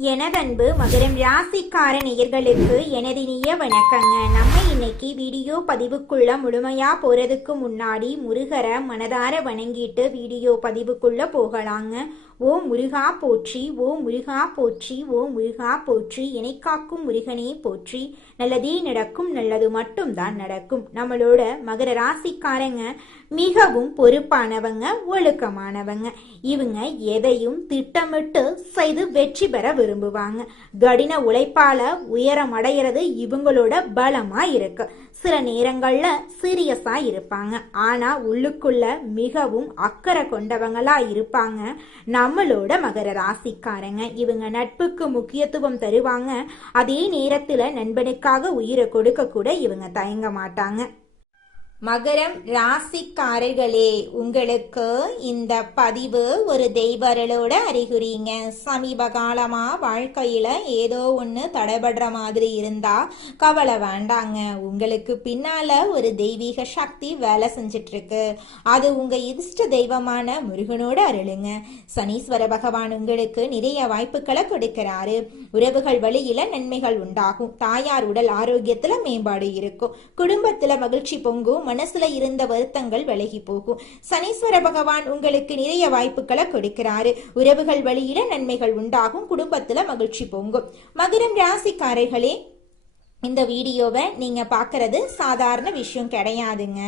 எனதன்பு மகரம் ராசிக்கார நேயர்களுக்கு எனது இனிய வணக்கங்க. நம்ம இன்னைக்கு வீடியோ பதிவுக்குள்ள முழுமையா போறதுக்கு முன்னாடி முருகரை மனதார வணங்கிட்டு வீடியோ பதிவுக்குள்ள போகலாங்க. ஓ முருகா போற்றி, ஓ முருகா போற்றி, ஓ முருகா போற்றி, என்னை காக்கும் முருகனே போற்றி. நல்லதே நடக்கும், நல்லது மட்டும்தான் நடக்கும். நம்மளோட மகர ராசிக்காரங்க மிகவும் பொறுப்பானவங்க, ஒழுக்கமானவங்க. இவங்க எதையும் திட்டமிட்டு செய்து வெற்றி பெற விரும்புவாங்க. கடின உழைப்பால உயரம் அடைகிறது இவங்களோட பலமா இருக்கு. சில நேரங்கள்ல சீரியஸா இருப்பாங்க, ஆனா உள்ளுக்குள்ள மிகவும் அக்கறை கொண்டவங்களா இருப்பாங்க நம்மளோட மகர ராசிக்காரங்க. இவங்க நட்புக்கு முக்கியத்துவம் தருவாங்க, அதே நேரத்துல நண்பனுக்காக உயிரை கொடுக்க கூட இவங்க தயங்க மாட்டாங்க. மகரம் ராசிக்காரர்களே, உங்களுக்கு இந்த பதிவு ஒரு தெய்வர்களோட அறிகுறிங்க. சமீப காலமா வாழ்க்கையில ஏதோ ஒன்று தடைபடுற மாதிரி இருந்தா கவலை வேண்டாங்க. உங்களுக்கு பின்னால ஒரு தெய்வீக சக்தி வேலை செஞ்சிட்டு இருக்கு. அது உங்க இஷ்ட தெய்வமான முருகனோட அருளுங்க. சனீஸ்வர பகவான் உங்களுக்கு நிறைய வாய்ப்புகளை கொடுக்கிறாரு. உறவுகள் வழியில நன்மைகள் உண்டாகும். தாயார் உடல் ஆரோக்கியத்துல மேம்பாடு இருக்கும். குடும்பத்துல மகிழ்ச்சி பொங்கும். மனசுல இருந்த வருத்தங்கள் விலகி போகும். சனீஸ்வர பகவான் உங்களுக்கு நிறைய வாய்ப்புகளை கொடுக்கிறாரு. உறவுகள் வழியில நன்மைகள் உண்டாகும். குடும்பத்துல மகிழ்ச்சி பொங்கும். மகரம் ராசிக்காரர்களே, இந்த வீடியோவை நீங்க பாக்குறது சாதாரண விஷயம் கிடையாதுங்க.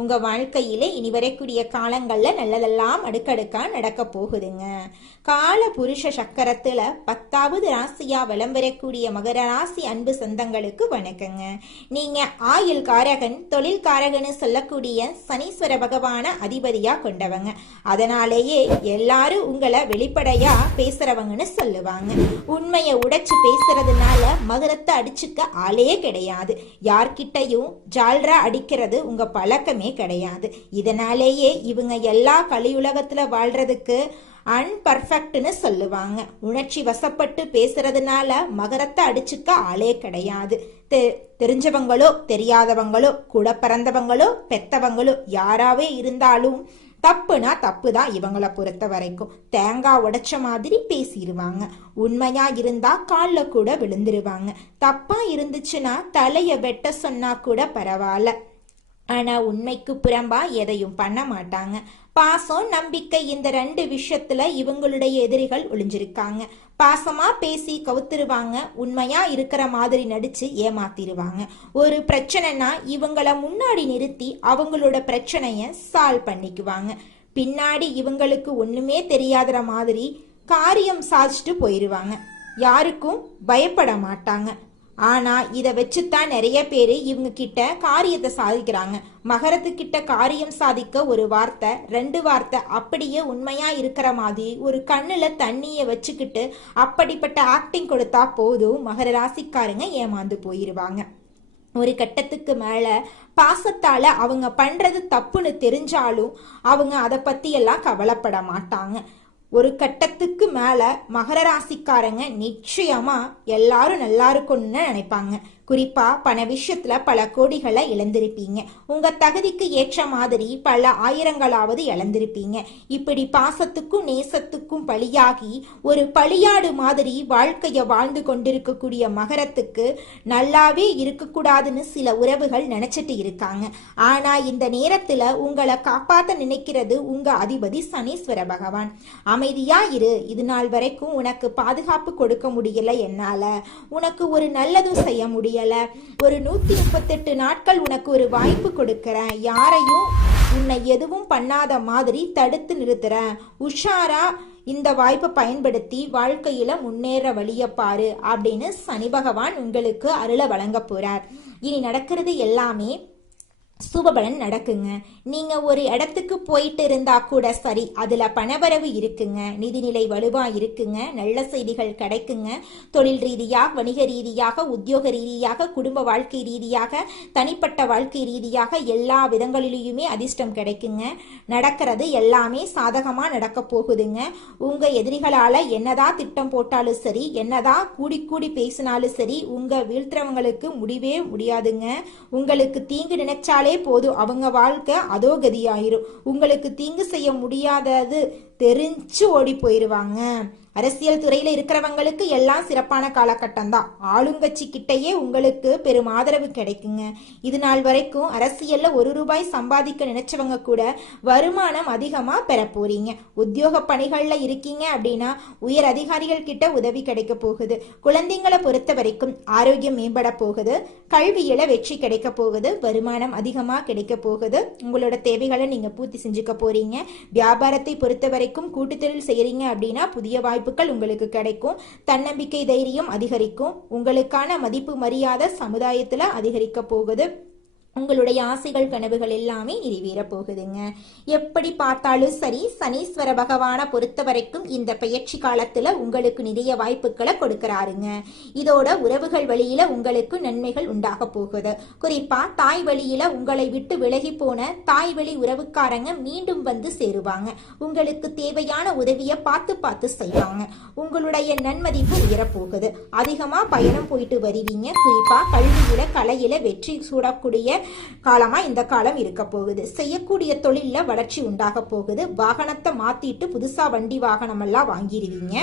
உங்க வாழ்க்கையில இனி வரக்கூடிய காலங்கள்ல நல்லதெல்லாம் அடுக்கடுக்கா நடக்க போகுதுங்க. கால புருஷ சக்கரத்துல 10வது ராசியா விளம்பரக்கூடிய மகர ராசி அன்பு சொந்தங்களுக்கு வணக்கங்க. நீங்க ஆயுள் காரகன், தொழில் காரகன்னு சொல்லக்கூடிய சனீஸ்வர பகவான அதிபதியா கொண்டவங்க. அதனாலேயே எல்லாரும் உங்களை வெளிப்படையா பேசுறவங்கன்னு சொல்லுவாங்க. உண்மையை உடைச்சு பேசுறதுனால மகரத்தை அடிச்சுக்க கிடையாது. யார்கிட்டையும் ஜால்ரா அடிக்கிறது உங்க பழக்கமே கிடையாது. இதனாலேயே இவங்க எல்லா கலியுலகத்துல வாழ்றதுக்கு அன்பர்ஃபெக்ட்னு சொல்லுவாங்க. உணர்ச்சி வசப்பட்டு பேசுறதுனால மகரத்தை அடிச்சுக்க ஆளே கிடையாது. தெரிஞ்சவங்களோ தெரியாதவங்களோ கூட பிறந்தவங்களோ பெத்தவங்களோ யாராவே இருந்தாலும் தப்புனா தப்பு தான். இவங்களை பொறுத்த வரைக்கும் தேங்காய் உடைச்ச மாதிரி பேசிடுவாங்க. உண்மையா இருந்தா காலில் கூட விழுந்துருவாங்க. தப்பா இருந்துச்சுன்னா தலைய வெட்ட சொன்னா கூட பரவாயில்ல, ஆனா உண்மைக்கு புறம்பா எதையும் பண்ண மாட்டாங்க. பாசம், நம்பிக்கை, இந்த 2 விஷயத்துல இவங்களுடைய எதிரிகள் ஒளிஞ்சிருக்காங்க. பாசமா பேசி கவுத்துருவாங்க. உண்மையா இருக்கிற மாதிரி நடிச்சு ஏமாத்திருவாங்க. ஒரு பிரச்சனைனா இவங்கள முன்னாடி நிறுத்தி அவங்களோட பிரச்சனைய சால்வ் பண்ணிக்குவாங்க. பின்னாடி இவங்களுக்கு ஒண்ணுமே தெரியாத மாதிரி காரியம் சாதிச்சுட்டு போயிருவாங்க. யாருக்கும் பயப்பட மாட்டாங்க. ஆனா இதை வச்சுதான் நிறைய பேரு இவங்க கிட்ட காரியத்தை சாதிக்கிறாங்க. மகரத்துக்கிட்ட காரியம் சாதிக்க ஒரு வார்த்தை 2 வார்த்தை அப்படியே உண்மையா இருக்கிற மாதிரி ஒரு கண்ணுல தண்ணிய வச்சுக்கிட்டு அப்படிப்பட்ட ஆக்டிங் கொடுத்தா போதும் மகர ராசிக்காரங்க ஏமாந்து போயிருவாங்க. ஒரு கட்டத்துக்கு மேல பாசத்தால அவங்க பண்றது தப்புன்னு தெரிஞ்சாலும் அவங்க அதை பத்தி எல்லாம் கவலைப்பட மாட்டாங்க. ஒரு கட்டத்துக்கு மேல மகர ராசிக்காரங்க நிச்சயமா எல்லாரும் நல்லா இருக்கும்னு நினைப்பாங்க. குறிப்பா பண விஷயத்துல பல கோடிகளை இழந்திருப்பீங்க. உங்க தகுதிக்கு ஏற்ற மாதிரி பல ஆயிரங்களாவது இழந்திருப்பீங்க. இப்படி பாசத்துக்கும் நேசத்துக்கும் பலியாகி ஒரு பலியாடு மாதிரி வாழ்க்கைய வாழ்ந்து கொண்டிருக்கக்கூடிய மகரத்துக்கு நல்லாவே இருக்கக்கூடாதுன்னு சில உறவுகள் நினைச்சிட்டு இருக்காங்க. ஆனா இந்த நேரத்துல உங்களை காப்பாத்த நினைக்கிறது உங்க அதிபதி சனீஸ்வர பகவான். அமைதியா இரு, இது நாள் வரைக்கும் உனக்கு பாதுகாப்பு கொடுக்க முடியல என்னால, உனக்கு ஒரு நல்லதும் செய்ய முடியல, ஒரு 138 நாட்கள் உனக்கு ஒரு வாய்ப்பு கொடுக்கறேன், யாரையும் உன்னை எதுவும் பண்ணாத மாதிரி தடுத்து நிறுத்துறேன், உஷாரா இந்த வாய்ப்பை பயன்படுத்தி வாழ்க்கையில முன்னேற வழிய பாரு அப்படின்னு சனி பகவான் உங்களுக்கு அருளை வழங்க போறார். இனி நடக்கிறது எல்லாமே சுபபலன் நடக்குங்க. நீங்க ஒரு இடத்துக்கு போயிட்டு இருந்தா கூட சரி, அதுல பணவரவு இருக்குங்க, நிதிநிலை வலுவா இருக்குங்க, நல்ல செய்திகள் கிடைக்குங்க. தொழில் ரீதியாக, வணிக ரீதியாக, உத்தியோக ரீதியாக, குடும்ப வாழ்க்கை ரீதியாக, தனிப்பட்ட வாழ்க்கை ரீதியாக எல்லா விதங்களிலுமே அதிர்ஷ்டம் கிடைக்குங்க. நடக்கிறது எல்லாமே சாதகமா நடக்க போகுதுங்க. உங்க எதிரிகளால என்னதான் திட்டம் போட்டாலும் சரி, என்னதான் கூடி கூடி பேசினாலும் சரி, உங்க வீழ்த்துறவங்களுக்கு முடிவே முடியாதுங்க. உங்களுக்கு தீங்கு நினைச்சாலும் போதும் அவங்க வாழ்க்கை அதோ கதியாயிரும். உங்களுக்கு தீங்கு செய்ய முடியாதது தெரிஞ்சு ஓடி போயிருவாங்க. அரசியல் துறையில இருக்கிறவங்களுக்கு எல்லாம் சிறப்பான காலகட்டம் தான். ஆளுங்கட்சி கிட்டையே உங்களுக்கு பெரும் ஆதரவு கிடைக்குங்க. இது நாள் வரைக்கும் அரசியல்ல ₹1 சம்பாதிக்க நினைச்சவங்க கூட வருமானம் அதிகமா பெற போறீங்க. உத்தியோக பணிகள்ல இருக்கீங்க அப்படின்னா உயர் அதிகாரிகள் கிட்ட உதவி கிடைக்க போகுது. குழந்தைங்களை பொறுத்த வரைக்கும் ஆரோக்கியம் மேம்பட போகுது. கல்வியில வெற்றி கிடைக்க போகுது. வருமானம் அதிகமா கிடைக்க போகுது. உங்களோட தேவைகளை நீங்க பூர்த்தி செஞ்சுக்க போறீங்க. வியாபாரத்தை பொறுத்த வரைக்கும் கூட்டுத்தொழில் செய்யறீங்க அப்படின்னா புதிய வாய்ப்புகள் உங்களுக்கு கிடைக்கும். தன்னம்பிக்கை தைரியம் அதிகரிக்கும். உங்களுக்கான மதிப்பு மரியாதை சமுதாயத்துல அதிகரிக்க போகுது. உங்களுடைய ஆசைகள் கனவுகள் எல்லாமே நிறைவேற போகுதுங்க. எப்படி பார்த்தாலும் சரி, சனீஸ்வர பகவானை பொறுத்த வரைக்கும் இந்த பெயர்ச்சி காலத்துல உங்களுக்கு நிறைய வாய்ப்புகளை கொடுக்கறாருங்க. இதோட உறவுகள் வழியில உங்களுக்கு நன்மைகள் உண்டாக போகுது. குறிப்பா தாய் வழியில உங்களை விட்டு விலகி போன தாய் வழி உறவுக்காரங்க மீண்டும் வந்து சேருவாங்க. உங்களுக்கு தேவையான உதவியை பார்த்து செய்வாங்க. உங்களுடைய நன்மதிப்பு உயரப்போகுது. அதிகமா பயணம் போயிட்டு வருவீங்க. குறிப்பா கல்வியில கலையில வெற்றி சூடக்கூடிய காலமா இந்த காலம் இருக்க போகுது. செய்யக்கூடிய தொழில வளர்ச்சி உண்டாக போகுது. வாகனத்தை மாத்திட்டு புதுசா வண்டி வாகனம் எல்லாம் வாங்கிடுவீங்க.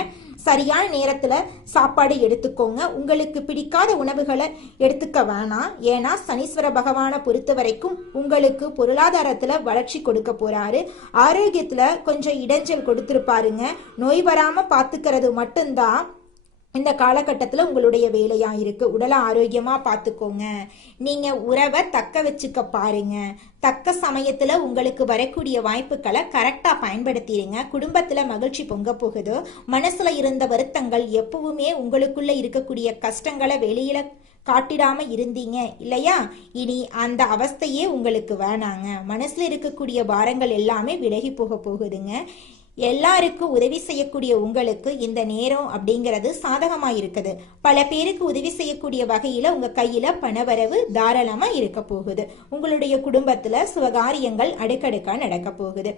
சரியான நேரத்துல சாப்பாடு எடுத்துக்கோங்க. உங்களுக்கு பிடிக்காத உணவுகளை எடுத்துக்க வேணாம். ஏன்னா சனீஸ்வர பகவானை பொறுத்த வரைக்கும் உங்களுக்கு பொருளாதாரத்துல வளர்ச்சி கொடுக்க போறாரு. ஆரோக்கியத்துல கொஞ்சம் இடைஞ்சல் கொடுத்திருப்பாருங்க. நோய் வராம பாத்துக்கிறது மட்டும்தான் இந்த காலகட்டத்தில் உங்களுடைய வேலையா இருக்கு. உடலை ஆரோக்கியமா பார்த்துக்கோங்க. நீங்க உறவை தக்க வச்சுக்க பாருங்க. தக்க சமயத்துல உங்களுக்கு வரக்கூடிய வாய்ப்புகளை கரெக்டா பயன்படுத்திடுங்க. குடும்பத்துல மகிழ்ச்சி பொங்க போகுது. மனசுல இருந்த வருத்தங்கள், எப்பவுமே உங்களுக்குள்ள இருக்கக்கூடிய கஷ்டங்களை வெளியில காட்டிடாம இருந்தீங்க இல்லையா, இனி அந்த அவஸ்தையே உங்களுக்கு வேணாங்க. மனசுல இருக்கக்கூடிய பாரங்கள் எல்லாமே விலகி போக போகுதுங்க. எல்லாருக்கும் உதவி செய்யக்கூடிய உங்களுக்கு இந்த நேரம் அப்படிங்கிறது சாதகமா இருக்குது. பல பேருக்கு உதவி செய்யக்கூடிய வகையில உங்க கையில பணவரவு தாராளமா இருக்க போகுது. உங்களுடைய குடும்பத்துல சுபகாரியங்கள் அடுக்கடுக்கா நடக்க போகுது.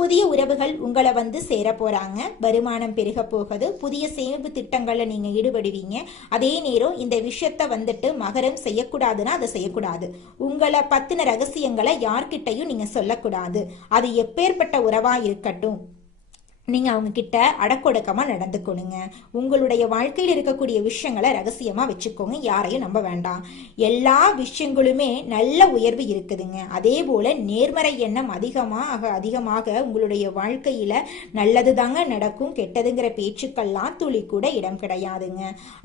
புதிய உறவுகள் உங்களை வந்து சேர போறாங்க. வருமானம் பெருக போகுது. புதிய சேமிப்பு திட்டங்கள்ல நீங்க ஈடுபடுவீங்க. அதே நேரம் இந்த விஷயத்த வந்துட்டு மகரம் செய்யக்கூடாதுன்னா அதை செய்யக்கூடாது. உங்களை பத்தின ரகசியங்களை யார்கிட்டையும் நீங்க சொல்லக்கூடாது. அது எப்பேற்பட்ட உறவா இருக்கட்டும், நீங்க அவங்க கிட்ட அடக்கொடுக்கமா நடந்துக்கணுங்க. உங்களுடைய வாழ்க்கையில் இருக்கக்கூடிய விஷயங்களை ரகசியமா வச்சுக்கோங்க. யாரையும் நம்ப வேண்டாம். எல்லா விஷயங்களுமே நல்ல உயர்வு இருக்குதுங்க. அதே போல நேர்மறை எண்ணம் அதிகமாக உங்களுடைய வாழ்க்கையில நல்லது தாங்க நடக்கும். கெட்டதுங்கிற பேச்சுக்கள்லாம் துளி கூட இடம் கிடையாதுங்க.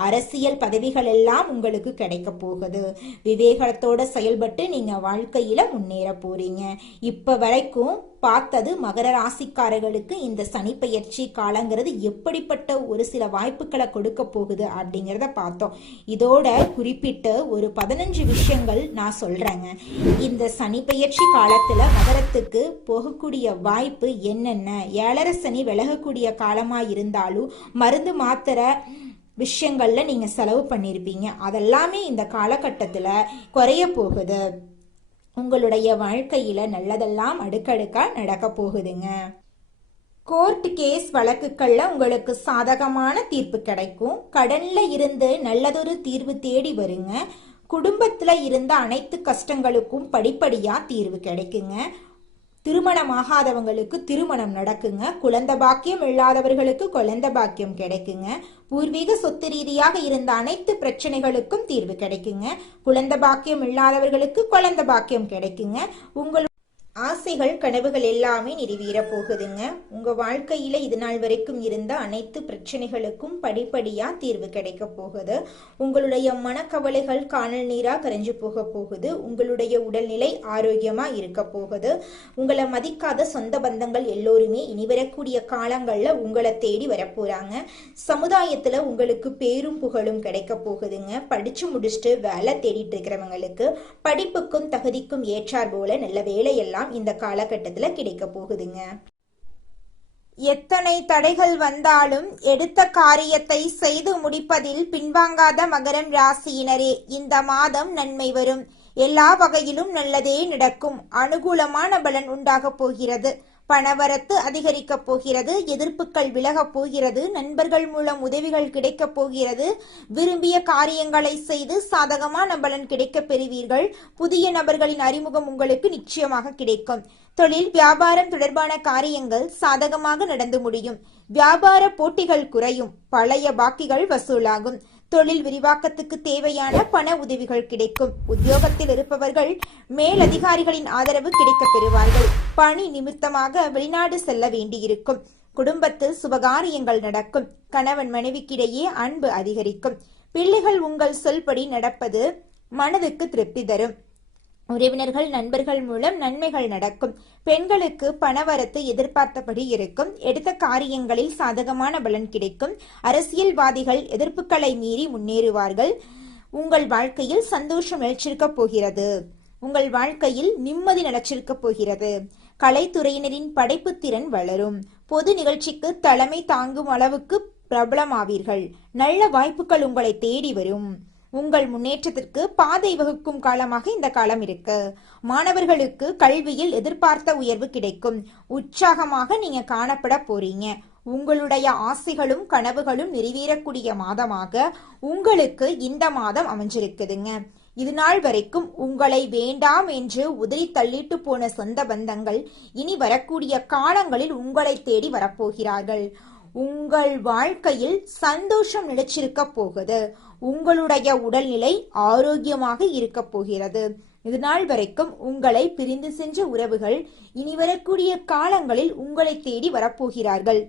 அரசியல் பதவிகள் எல்லாம் உங்களுக்கு கிடைக்க போகுது. விவேகத்தோட செயல்பட்டு நீங்க வாழ்க்கையில முன்னேற போறீங்க. இப்ப வரைக்கும் பார்த்தது மகர ராசிக்காரர்களுக்கு இந்த சனி பெயர்ச்சி காலங்கிறது எப்படிப்பட்ட ஒரு சில வாய்ப்புகளை கொடுக்க போகுது அப்படிங்கிறத பார்த்தோம். இதோட குறிப்பிட்டு ஒரு 15 விஷயங்கள் நான் சொல்றேங்க. இந்த சனி பெயர்ச்சி காலத்துல மகரத்துக்கு போகக்கூடிய வாய்ப்பு என்னென்ன, 7.5 சனி விலகக்கூடிய காலமா இருந்தாலும் மருந்து மாத்திரை விஷயங்கள்ல நீங்க செலவு பண்ணிருப்பீங்க. அதெல்லாமே இந்த காலகட்டத்துல குறைய போகுது. உங்களுடைய வாழ்க்கையில நல்லதெல்லாம் அடுக்கடுக்கா நடக்க போகுதுங்க. கோர்ட் கேஸ் வழக்குகள்ல உங்களுக்கு சாதகமான தீர்ப்பு கிடைக்கும். கடன்ல இருந்து நல்லதொரு தீர்வு தேடி வருங்க. குடும்பத்துல இருந்த அனைத்து கஷ்டங்களுக்கும் படிப்படியா தீர்வு கிடைக்குங்க. திருமணமாகாதவங்களுக்கு திருமணம் நடக்குங்க. குழந்தை பாக்கியம் இல்லாதவர்களுக்கு குழந்தை பாக்கியம் கிடைக்குங்க. பூர்வீக சொத்து ரீதியாக இருந்த அனைத்து பிரச்சனைகளுக்கும் தீர்வு கிடைக்குங்க. குழந்தை பாக்கியம் இல்லாதவர்களுக்கு குழந்தை பாக்கியம் கிடைக்குங்க. உங்கள் ஆசைகள் கனவுகள் எல்லாமே நிறைவேற போகுதுங்க. உங்க வாழ்க்கையில இது நாள் வரைக்கும் இருந்த அனைத்து பிரச்சனைகளுக்கும் படிப்படியா தீர்வு கிடைக்க போகுது. உங்களுடைய மனக்கவலைகள் காணல் நீரா கரைஞ்சு போக போகுது. உங்களுடைய உடல்நிலை ஆரோக்கியமா இருக்க போகுது. உங்களை மதிக்காத சொந்த பந்தங்கள் எல்லோருமே இனி வரக்கூடிய காலங்கள்ல உங்களை தேடி வரப்போறாங்க. சமுதாயத்துல உங்களுக்கு பேரும் புகழும் கிடைக்க போகுதுங்க. படிச்சு முடிச்சுட்டு வேலை தேடிட்டு இருக்கிறவங்களுக்கு படிப்புக்கும் தகுதிக்கும் ஏற்றார் போல நல்ல வேலையெல்லாம் இந்த காலகட்டத்தில் கிடைக்க போகுதுங்க. எத்தனை தடைகள் வந்தாலும் எடுத்த காரியத்தை செய்து முடிப்பதில் பின்வாங்காத மகரம் ராசியினரே, இந்த மாதம் நன்மை வரும். எல்லா வகையிலும் நல்லதே நடக்கும். அனுகூலமான பலன் உண்டாக போகிறது. பணவரத்து அதிகரிக்க போகிறது. எதிர்ப்புகள் விலக போகிறது. நண்பர்கள் மூலம் உதவிகள் கிடைக்க போகிறது. விரும்பிய காரியங்களை செய்து சாதகமான பலன் கிடைக்க பெறுவீர்கள். புதிய நபர்களின் அறிமுகம் உங்களுக்கு நிச்சயமாக கிடைக்கும். தொழில் வியாபாரம் தொடர்பான காரியங்கள் சாதகமாக நடந்து முடியும். வியாபார போட்டிகள் குறையும், பழைய பாக்கிகள் வசூலாகும், தொழில் விரிவாக்கத்துக்கு தேவையான பண உதவிகள் கிடைக்கும், உத்தியோகத்தில் இருப்பவர்கள் மேலதிகாரிகளின் ஆதரவு கிடைக்கப் பெறுவார்கள், பணி நிமித்தமாக வெளிநாடு செல்ல வேண்டியிருக்கும், குடும்பத்தில் சுபகாரியங்கள் நடக்கும், கணவன் மனைவிக்கிடையே அன்பு அதிகரிக்கும், பிள்ளைகள் உங்கள் சொல்படி நடப்பது மனதுக்கு திருப்தி தரும், உறவினர்கள் நண்பர்கள் மூலம் நன்மைகள் நடக்கும், பெண்களுக்கு பணவரத்து எதிர்பார்த்தபடி இருக்கும், எடுத்த காரியங்களில் சாதகமான பலன் கிடைக்கும், அரசியல்வாதிகள் எதிர்ப்புகளை மீறி முன்னேறுவார்கள், உங்கள் வாழ்க்கையில் சந்தோஷம் நிலைச்சிருக்க போகிறது, உங்கள் வாழ்க்கையில் நிம்மதி நிலைச்சிருக்க போகிறது, கலைத்துறையினரின் படைப்பு திறன் வளரும், பொது நிகழ்ச்சிக்கு தலைமை தாங்கும் அளவுக்கு பிரபலமாவீர்கள், நல்ல வாய்ப்புகள் உங்களை தேடி வரும், உங்கள் முன்னேற்றத்திற்கு பாதை வகுக்கும் காலமாக இந்த காலம் இருக்கு. மாணவர்களுக்கு கல்வியில் எதிர்பார்த்த உயர்வு கிடைக்கும், உற்சாகமாக நீங்க காணப்பட போறீங்க, உங்களுடைய ஆசைகளும் கனவுகளும் நிறைவேறக்கூடிய மாதமாக உங்களுக்கு இந்த மாதம் அமைஞ்சிருக்குதுங்க. இது நாள் வரைக்கும் உங்களை வேண்டாம் என்று உதறி தள்ளிட்டு போன சொந்த பந்தங்கள் இனி வரக்கூடிய காலங்களில் உங்களை தேடி வரப்போகிறார்கள். உங்கள் வாழ்க்கையில் சந்தோஷம் நிலைச்சிருக்க போகுது, உங்களுடைய உடல்நிலை ஆரோக்கியமாக இருக்க போகிறது. இது நாள் வரைக்கும் உங்களை பிரிந்து சென்ற உறவுகள் இனி வரக்கூடிய காலங்களில் உங்களை தேடி வரப்போகிறார்கள்.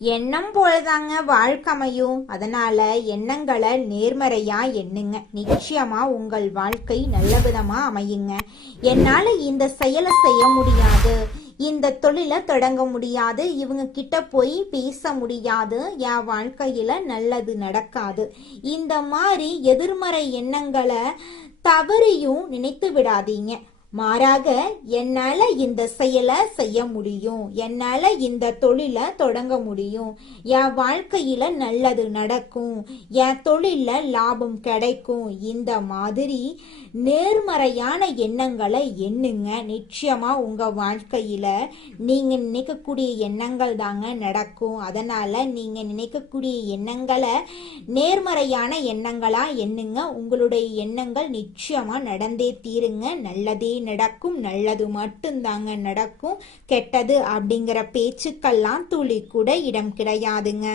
எண்ணம் போலதாங்க வாழ்க்கையும், அதனால எண்ணங்களை நேர்மறையா எண்ணுங்க, நிச்சயமா உங்கள் வாழ்க்கை நல்ல விதமா அமையுங்க. என்னால இந்த செயலை செய்ய முடியாது, இந்த தொழிலை தொடங்க முடியாது, இவங்க கிட்ட போய் பேச முடியாது, என் வாழ்க்கையில நல்லது நடக்காது, இந்த மாதிரி எதிர்மறை எண்ணங்களை தவறையும் நினைத்து விடாதீங்க. மாறாக என்னால இந்த செயலை செய்ய முடியும், என்னால இந்த தொழிலை தொடங்க முடியும், என் வாழ்க்கையில நல்லது நடக்கும், என் தொழில லாபம் கிடைக்கும், இந்த மாதிரி நேர்மறையான எண்ணங்களை எண்ணுங்க. நிச்சயமா உங்க வாழ்க்கையில நீங்க நினைக்கக்கூடிய எண்ணங்கள் தாங்க நடக்கும். அதனால நீங்க நினைக்கக்கூடிய எண்ணங்களை நேர்மறையான எண்ணங்களா எண்ணுங்க. உங்களுடைய எண்ணங்கள் நிச்சயமா நடந்தே தீருங்க. நல்லதே நடக்கும், நல்லது மட்டும்தாங்க நடக்கும், கெட்டது அப்படிங்கிற பேச்சுக்கெல்லாம் துளி கூட இடம் கிடையாதுங்க.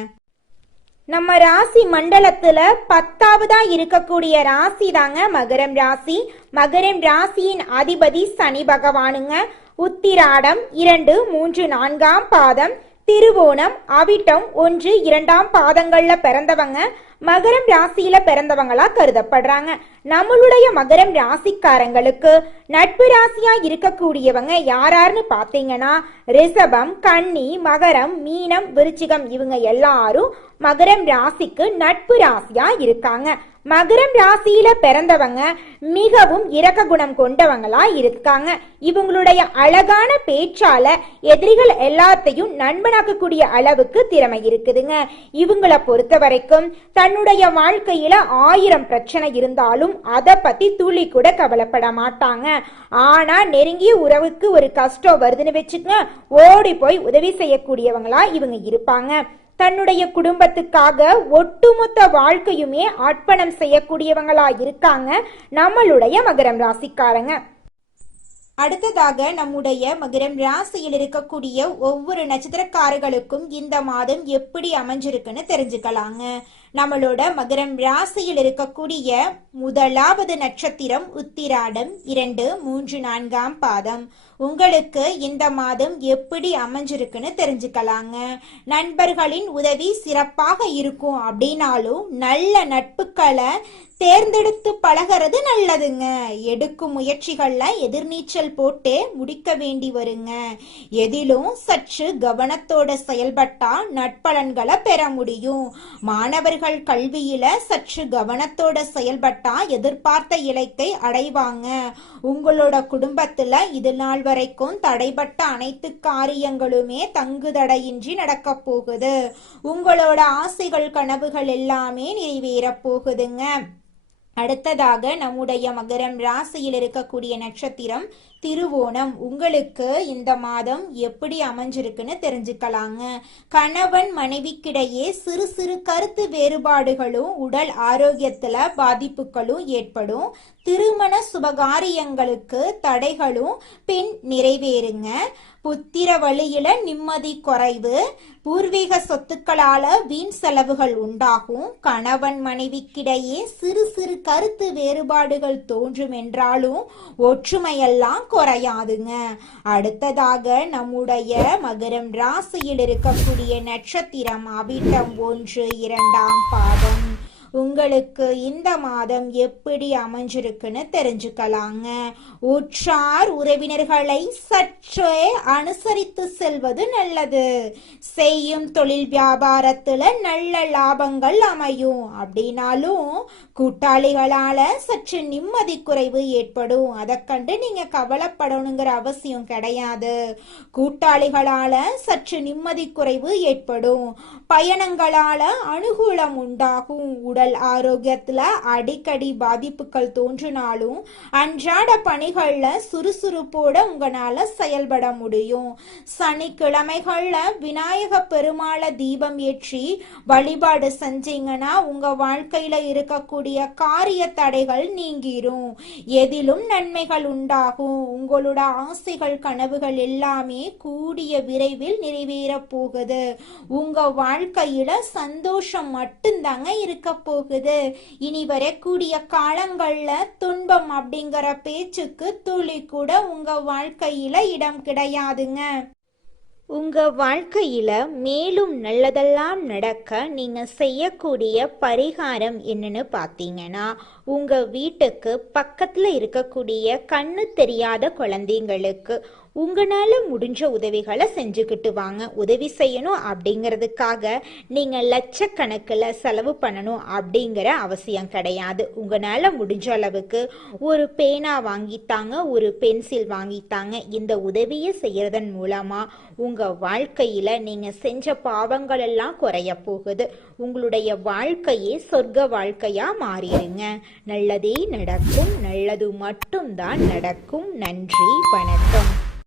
நம்ம ராசி மண்டலத்துல 10ஆவதா இருக்கக்கூடிய ராசி தாங்க மகரம் ராசி. மகரம் ராசியின் அதிபதி சனி பகவானுங்க. உத்திராடம் 2, 3, 4ஆம் பாதம், திருவோணம், அவிட்டம் 1, 2ஆம் பாதங்கள்ல பிறந்தவங்க மகரம் ராசியில பிறந்தவங்களா கருதப்படுறாங்க. நம்மளுடைய மகரம் ராசிக்காரங்களுக்கு நட்பு ராசியா இருக்கக்கூடியவங்க யாராருன்னு பாத்தீங்கன்னா ரிஷபம், கன்னி, மகரம், மீனம், விருச்சிகம், இவங்க எல்லாரும் மகரம் ராசிக்கு நட்பு ராசியா இருக்காங்க. மகரம் ராசியில பிறந்தவங்க மிகவும் இரக்க குணம் கொண்டவங்களா இருக்காங்க. இவங்களுடைய அழகான பேச்சால எதிரிகள் எல்லாத்தையும் நண்பனாக்கக்கூடிய அளவுக்கு திறமை இருக்குதுங்க. இவங்களை பொறுத்த வரைக்கும் தன்னுடைய வாழ்க்கையில 1000 பிரச்சனை இருந்தாலும் அதை பத்தி துளி கூட கவலைப்பட மாட்டாங்க. ஆனா நெருங்கிய உறவுக்கு ஒரு கஷ்டம் வருதுன்னு வச்சுக்கங்க, ஓடி போய் உதவி செய்யக்கூடியவங்களா இவங்க இருப்பாங்க. தன்னுடைய குடும்பத்துக்காக ஒட்டுமொத்த வாழ்க்கையுமே அர்ப்பணம் செய்யக்கூடியவங்களா இருக்காங்க நம்மளுடைய மகரம் ராசிக்காரங்க. அடுத்ததாக நம்முடைய மகரம் ராசியில் இருக்கக்கூடிய ஒவ்வொரு நட்சத்திரக்காரர்களுக்கும் இந்த மாதம் எப்படி அமைஞ்சிருக்குன்னு தெரிஞ்சுக்கலாங்க. நம்மளோட மகரம் ராசியில் இருக்கக்கூடிய முதலாவது நட்சத்திரம் உத்திராடம் 2, 3, 4ஆம் பாதம். உங்களுக்கு இந்த மாதம் எப்படி அமைஞ்சிருக்குன்னு தெரிஞ்சுக்கலாங்க. நண்பர்களின் உதவி சிறப்பாக இருக்கும் அப்படின்னாலும் நல்ல நட்புகளை தேர்ந்தெடுத்து பழகிறது நல்லதுங்க. எடுக்கும் முயற்சிகள்ல எதிர்நீச்சல் போட்டே முடிக்க வேண்டி வருங்க. எதிலும் சற்று கவனத்தோட செயல்பட்டா நட்பலன்களை பெற முடியும். மாணவர்கள் கல்வியில சற்று கவனத்தோட செயல்பட்டா எதிர்பார்த்த இலக்கை அடைவாங்க. உங்களோட குடும்பத்துல இது நாள் வரைக்கும் தடைபட்ட அனைத்து காரியங்களுமே தங்குதடையின்றி நடக்க போகுது. உங்களோட ஆசைகள் கனவுகள் எல்லாமே நிறைவேற போகுதுங்க. அடுத்ததாக நம்முடைய மகரம் ராசியில் இருக்கக்கூடிய நட்சத்திரம் திருவோணம். உங்களுக்கு இந்த மாதம் எப்படி அமைஞ்சிருக்குன்னு தெரிஞ்சுக்கலாங்க. கணவன் மனைவிக்கிடையே சிறு சிறு கருத்து வேறுபாடுகளும் உடல் ஆரோக்கியத்துல பாதிப்புகளும் ஏற்படும். திருமண சுபகாரியங்களுக்கு தடைகளும் பின் நிறைவேறுங்க. புத்திர வழியில நிம்மதி குறைவு, பூர்வீக சொத்துக்களால வீண் செலவுகள் உண்டாகும். கணவன் மனைவிக்கிடையே சிறு சிறு கருத்து வேறுபாடுகள் தோன்றும் என்றாலும் ஒற்றுமையெல்லாம் குறையாதுங்க. அடுத்ததாக நம்முடைய மகரம் ராசியில் இருக்கக்கூடிய நட்சத்திரம் அவிட்டம் 1, 2ஆம் பாதம். உங்களுக்கு இந்த மாதம் எப்படி அமைஞ்சிருக்குன்னு தெரிஞ்சுக்கலாங்க. உற்றார் உறவினர்களை சற்றே அனுசரித்து செல்வது நல்லது. செய்யும் தொழில் வியாபாரத்துல நல்ல லாபங்கள் அமையும். அப்படின்னாலும் கூட்டாளிகளால சற்று நிம்மதி குறைவு ஏற்படும். அதை கண்டு நீங்க கவலைப்படணுங்கிற அவசியம் கிடையாது. கூட்டாளிகளால சற்று நிம்மதி குறைவு ஏற்படும். பயணங்களால அனுகூலம் உண்டாகும். உடல் ஆரோக்கியத்துல அடிக்கடி பாதிப்புகள் தோன்றினாலும் அன்றாட பணிகள்ல சுறுசுறுப்போட உங்களால செயல்பட முடியும். சனிக்கிழமைகள்ல விநாயக பெருமாள தீபம் ஏற்றி வழிபாடு செஞ்சீங்கன்னா உங்க வாழ்க்கையில இருக்கக்கூடிய காரிய தடைகள் நீங்கிரும். எதிலும் நன்மைகள் உண்டாகும். உங்களோட ஆசைகள் கனவுகள் எல்லாமே கூடிய விரைவில் நிறைவேற போகுது. உங்க வாழ்க்கையில சந்தோஷம் மட்டும்தாங்க இருக்க போகுது. இனி வரக்கூடிய காலங்கள்ல துன்பம் அப்படிங்கிற பேச்சுக்கு துளி கூட உங்க வாழ்க்கையில இடம் கிடையாதுங்க. உங்க வாழ்க்கையில மேலும் நல்லதெல்லாம் நடக்க நீங்க செய்யக்கூடிய பரிகாரம் என்னன்னு பார்த்தீங்கன்னா, உங்க வீட்டுக்கு பக்கத்துல இருக்கக்கூடிய கண்ணு தெரியாத குழந்தைங்களுக்கு உங்களால முடிஞ்ச உதவிகளை செஞ்சுக்கிட்டு வாங்க. உதவி செய்யணும் அப்படிங்கிறதுக்காக நீங்க லட்சக்கணக்கில் செலவு பண்ணணும் அப்படிங்கிற அவசியம் கிடையாது. உங்களால முடிஞ்ச அளவுக்கு ஒரு பேனா வாங்கித்தாங்க, ஒரு பென்சில் வாங்கித்தாங்க. இந்த உதவியை செய்யறதன் மூலமா உங்க வாழ்க்கையில நீங்க செஞ்ச பாவங்கள் எல்லாம் குறைய போகுது. உங்களுடைய வாழ்க்கையே சொர்க்க வாழ்க்கையா மாறிடுங்க. நல்லதே நடக்கும். நல்லது மட்டும்தான் நடக்கும். நன்றி, வணக்கம்.